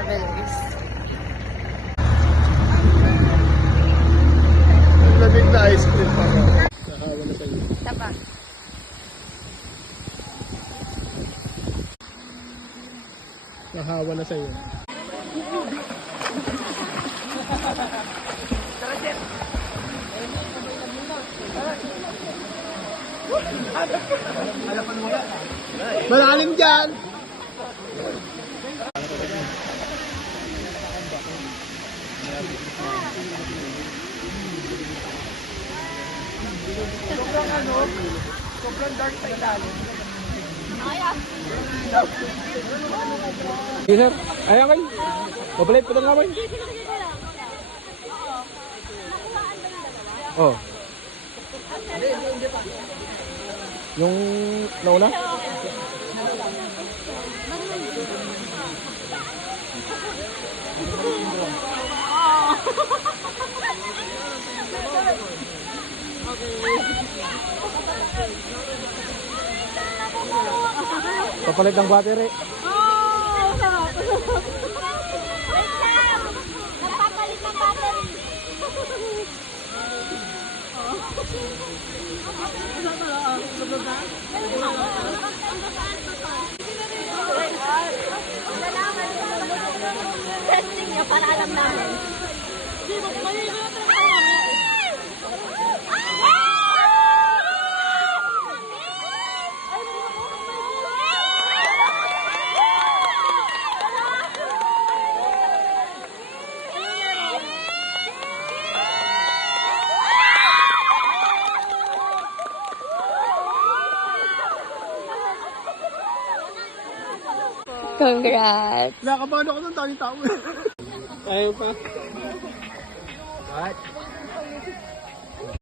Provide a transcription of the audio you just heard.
travelers. Lamig na ice cream pa ko. Nakawa na sa'yo. Tapa. Nahawa na sa'yo. Malalim dyan! Sobrang dark sa ilalim. Hey, sir. Ayan kayo. Papalit pa lang kayo. Oh. Yung nauna? Papalit ng battery. Wait lang! Nagpapalit ng battery. Testing niya para alam namin. Congrats! Nakabahan ako ng tao-tao. Ayaw pa. What?